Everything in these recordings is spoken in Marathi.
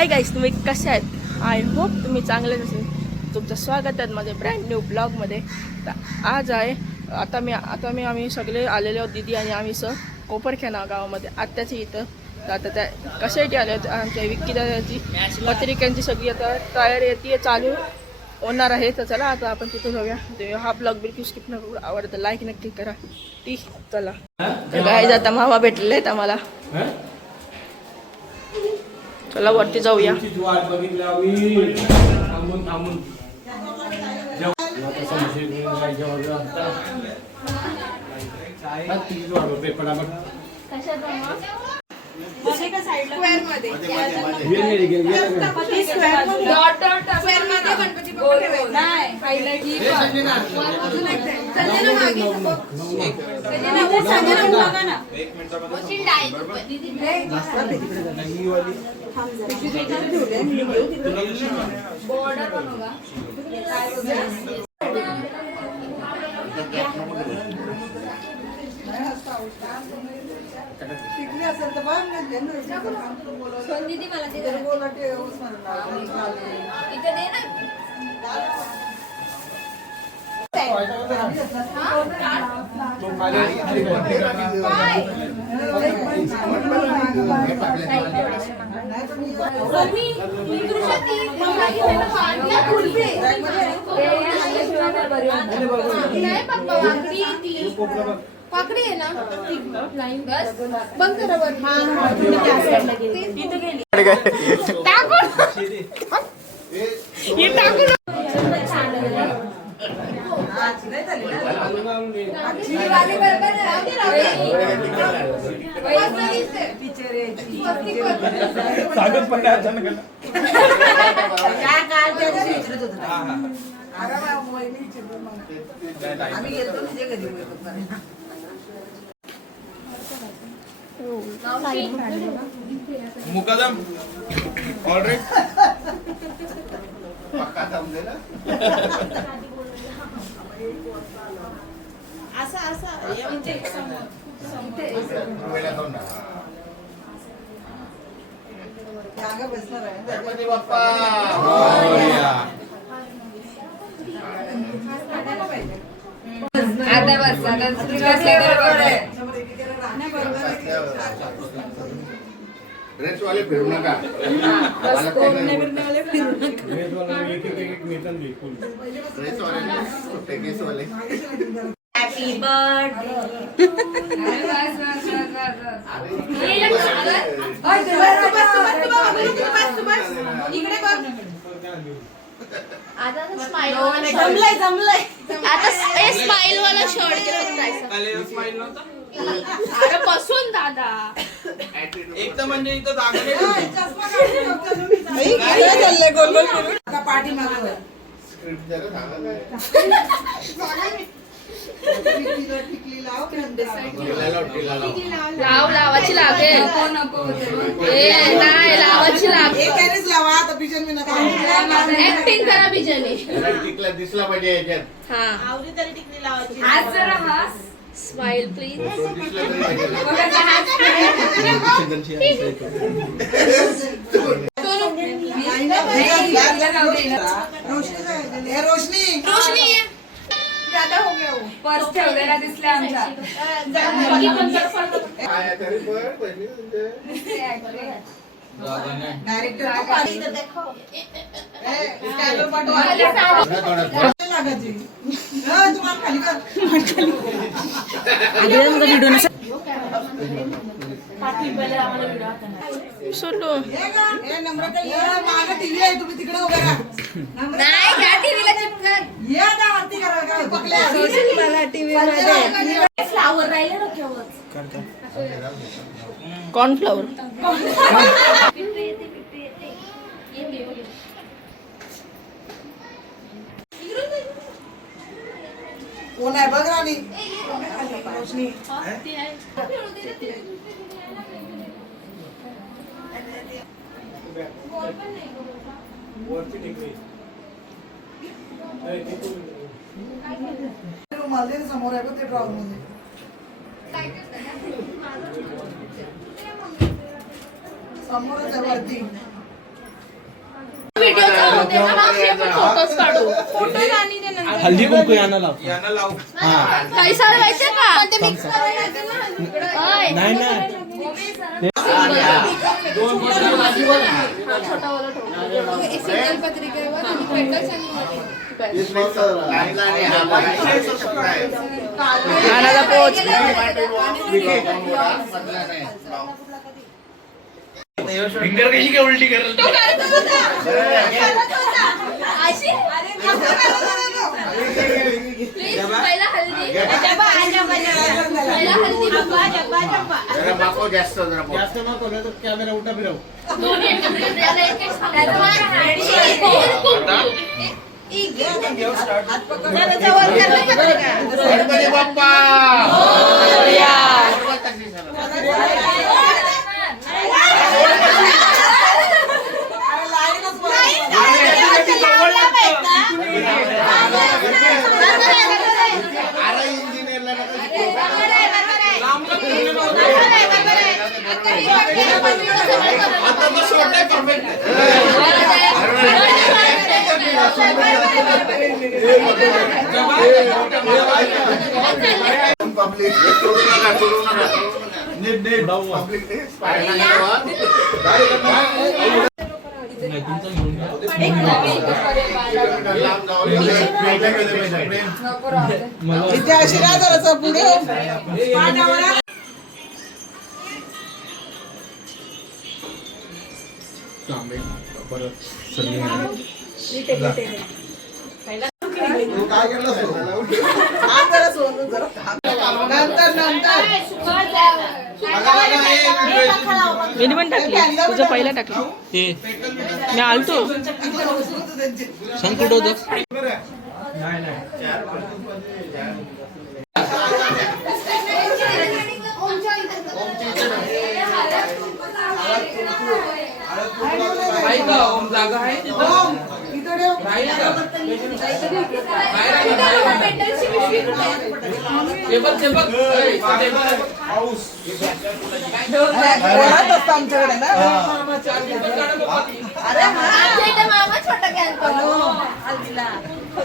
हाय गाईस, तुम्ही कसे आहेत? आय होप तुम्ही चांगलेच असेल. तुमचं स्वागत आहे माझ्या ब्रँड न्यू ब्लॉगमध्ये. तर आज आहे आम्ही सगळे आलेले आहोत, दीदी आणि आम्ही कोपरखेना गावामध्ये आत्याची इथं. तर आता त्या कशासाठी आले होते? आमच्या विक्कीदाची पत्रिकांची सगळी आता तयारी येते चालू होणार आहे. तर चला आता आपण तिथं जाऊया. ते हा ब्लॉग बिलकुल स्किप न करू. आवडतं लाईक नक्की करा. ती चला गाईज आता मावा भेटलेले आहेत आम्हाला. चला वरती जाऊया. पाकडी आहे ना बंद करा वर. मुकदम ऑलराइट पक्का समजेला असा म्हणजे गणपती बाप्पा मोरया. आता बस ड्रेस वाले फिरू नका. ड्रेस वाले केस वाले. Happy birthday. इकडे बघ. आता स्माइल जमलंय. आता स्माइल वाला शर्ट अरे बसून दादा एक तर म्हणजे इथं जागा पाठी मागं स्क्रिप्ट जरा सांगा काय. लावाची लागेल. नाही लावाची लागेल. ऍक्टिंग करा बिजने. टिकला दिसला पाहिजे याच्यात. हा टिकली लावायची. आज जरा हास. Smile please. दिसला रोशनी ज्यादा हो गया. पर्स ठेवलेला दिसल्या आमच्या. सोनू टीव्ही आहे तुम्ही तिकडे उभे राहा. नाही घ्या टीव्हीला चिपकन. फ्लावर राहिले कॉर्नफ्लॉवर. कोण आहे बघ राणी. समोर आहे ते ड्रॉवर मध्ये. समोरच आहे वरती. फोटोच काढू. हल्दी कुंकू यांना लाव. काही सांगायचं का नाही नाही कानाला पोच. फिंगर कशी काय उलटी करेल पहिला हल्दी जास्त जरा बोल. जास्त नको नाही तर कॅमेरा उलटा फिरव. गणपती बाप्पा अरे इंजिनियरला नका आता तर सोडलंय परफेक्ट. पब्लिक करू नका. नीट नीट भाऊ. पब्लिक नाही तुमचा घेऊन घ्या. इथे आशीर्वादाचा पुढे नंतर नंतर मी पण टाकली. तुझं पहिला टाकलं. ते मी आलतो. संकट होतं. नाही नाही जागा आहे वरात असतं आमच्याकडे ना. अरे मामा छोटा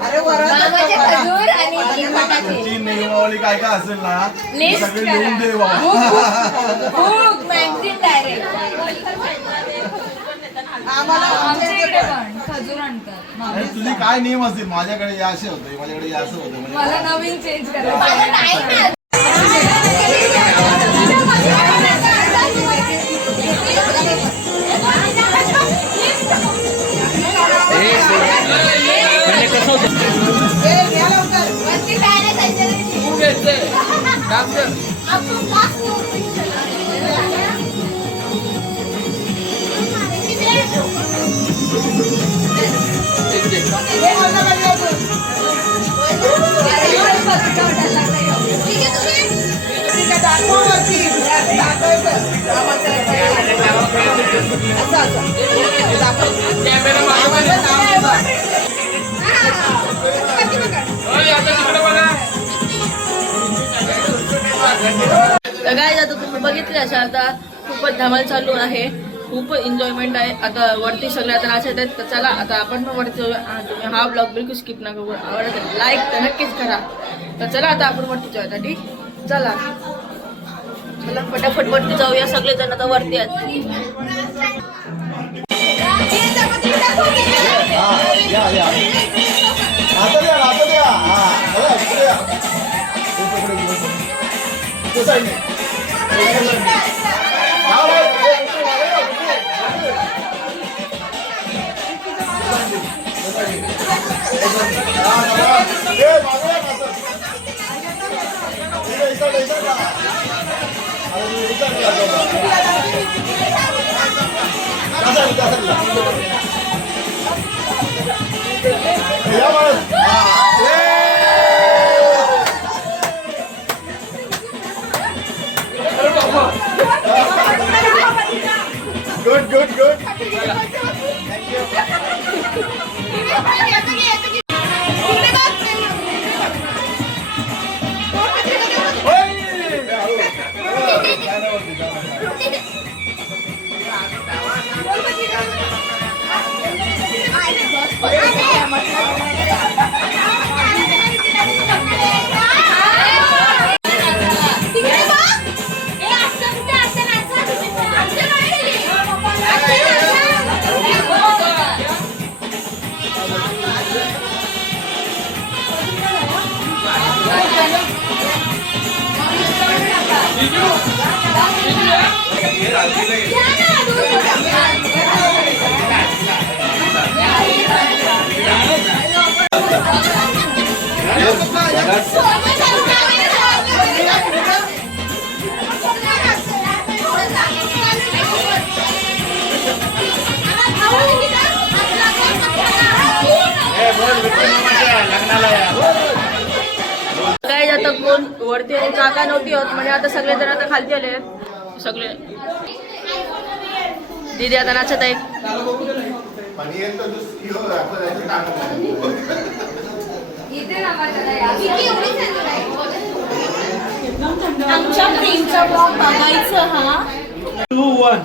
अरे वरात खजूर आणि फटाके नियमावली काय काय असेल ना लिस्ट सगळे लिहून दे बाबा. बुक मॅगझिन डायरेक्ट खजूर आणतात अरे तुझे काय नियम असतील. माझ्याकडे या असे होते माझ्याकडे या असं होतं म्हणजे मला नवीन चेंज करायचं नाही ना कसं होतं. वरती काय नाही तर काय आता तुम्ही बघितले अशा आता खूपच धमाल चालू आहे. खूप एन्जॉयमेंट आहे. आता वरती सगळे आता नाचत आहेत. तर चला आता आपण पण वरती जाऊया. तुम्ही हा ब्लॉग बिलकुल स्किप नका करू. आवडत लाईक तर नक्कीच करा. तर चला आता आपण वरती जाऊया. ठीक चला चला फटाफट वरती जाऊया. सगळेजण आता वरती आहेत. या या आता द्या आता द्या. हा इकडे या. तो साईड नाही. Good. लग्नाला या. काय आता कोण वरती जागा नव्हती होत म्हणजे आता सगळे जण आता खालती आले आहेत. सगळे दीदी आता नाचत आहे. पाणी येतं दुसरी हो, आपण याची कामं. आमच्या प्रेमचा ब्लॉग बघायचं हा. 2, 1.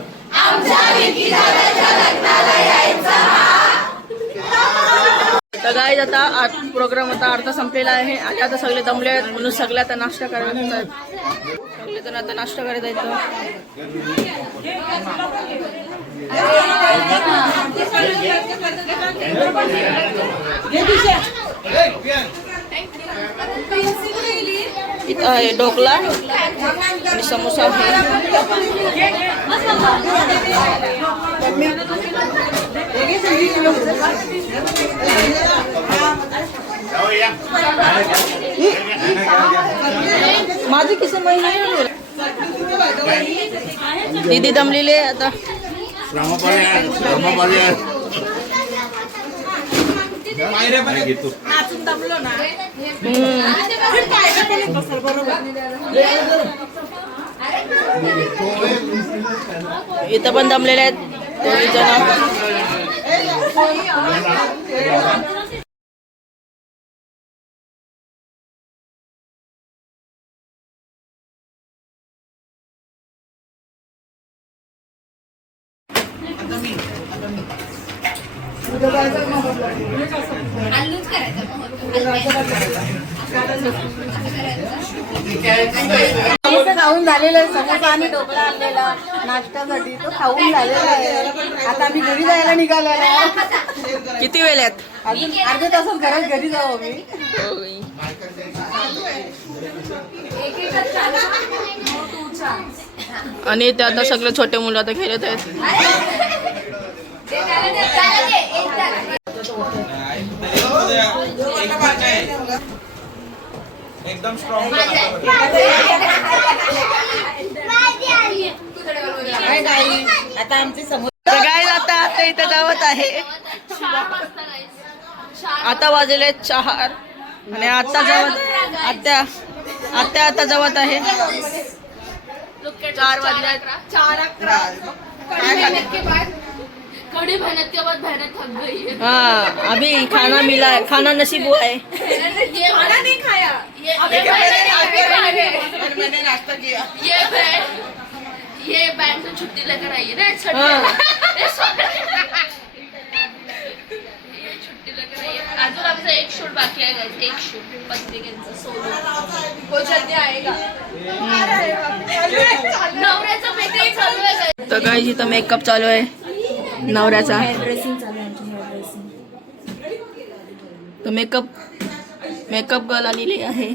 तर काय आता प्रोग्राम आता अर्धा संपलेला आहे आणि आता सगळे दमले आहेत म्हणून सगळे आता नाश्ता करायला आहेत. सगळे जण आता नाश्ता करत आहेत. इथं आहे ढोकला आणि समोसा आहे. जाऊ या. माझी किसन दीदी दमलेली आहे आता. रामापाले आहे, रामापाले आहे. इथं पण दमलेले आहेत दोन्ही जण. खाऊन झालेलं आहे. समोसा आणि ढोकळा आणलेला नाश्त्यासाठी तो खाऊन झालेला आहे. आता आम्ही घरी जायला निघालेलो आहे. किती वेळ आहेत? अजून अर्ध्या तासात घरात घरी जाऊ आम्ही. आणि ते आता सगळे छोटे मुलं आता खेळत आहेत. एकदम स्ट्रॉंग. आता आमचे समोर काय आता आता इथं गावात आहे. आता वाजले 4 आणि आता जावत आत्या आता जावत आहे. 4 वाजले. 4:11 कड़ी मेहनत के बाद मेहनत थक गई है. हाँ अभी खाना मिला है, खाना नसीब हुआ है. ये खाना नहीं खाया. मैंने नाश्ता किया. ये बैंक से छुट्टी लेकर आई है ना. हाँ. ये छुट्टी लेकर आई है. अजून आमचा एक शूट बाकी आहे guys. एक शूट पत्रिकेचा सोलो. वो जल्दी आएगा. नवऱ्याचा मेकअप चालू आहे guys. तर काय इथं मेकअप चालू आहे नवऱ्याचा. ड्रेसिंग चालू आहे आमची हेअर ड्रेसिंग. तर मेकअप गर्ल आलेली आहे.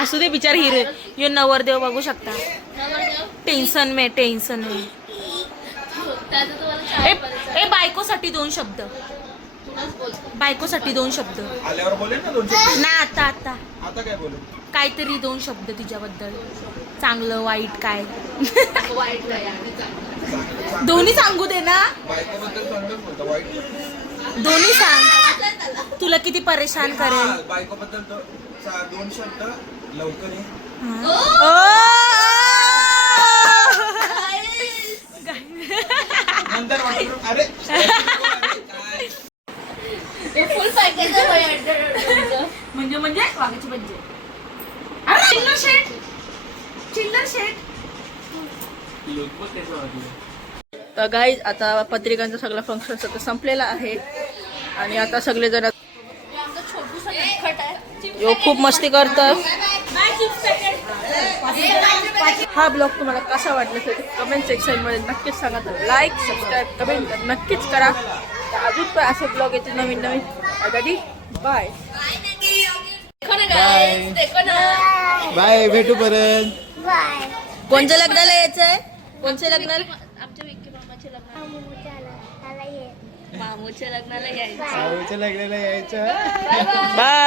असू दे बिचार हिरे. यो नवरदेव बघू शकता. टेन्शन में त्याचं तुम्हाला ए बायकोसाठी 2 शब्द. बायकोसाठी 2 शब्द. आल्यावर बोलेल ना 2 शब्द. ना आता आता काय बोलू? काहीतरी 2 शब्द तिच्याबद्दल. चांगलं वाईट काय वाईट काय दोन्ही सांगू दे ना. बायकोबद्दल चांगलंच बोलतो. वाईट दोन्ही सांग. तुला किती परेशान करेल. बायकोबद्दल 2 शब्द. लवकर ये. नंतर वाटलं अरे ते फुल पॅकेज म्हणजे वाघाची बज्जी. चिल्लर शेट. तर गाईज आता पत्रिकांचा सगळा फंक्शन आता संपलेला आहे आणि आता सगळे जण छोटूसा नटखट आहे. यो खूप मस्ती करतं. हा ब्लॉग तुम्हाला कसा वाटला ते कमेंट सेक्शनमध्ये नक्कीच सांगा. तर लाईक सबस्क्राईब कमेंट नक्कीच करा. तर अजून पण असे ब्लॉग येतील नवीन. बाय. बाय बाय भेटू परत. कोणच्या लग्नाला यायचंय? कोणच्या लग्नाला? आमच्या विक्की मामाचे लग्न मामूच्या लग्नाला यायचं. आवडीच्या लग्नाला यायचं. बाय.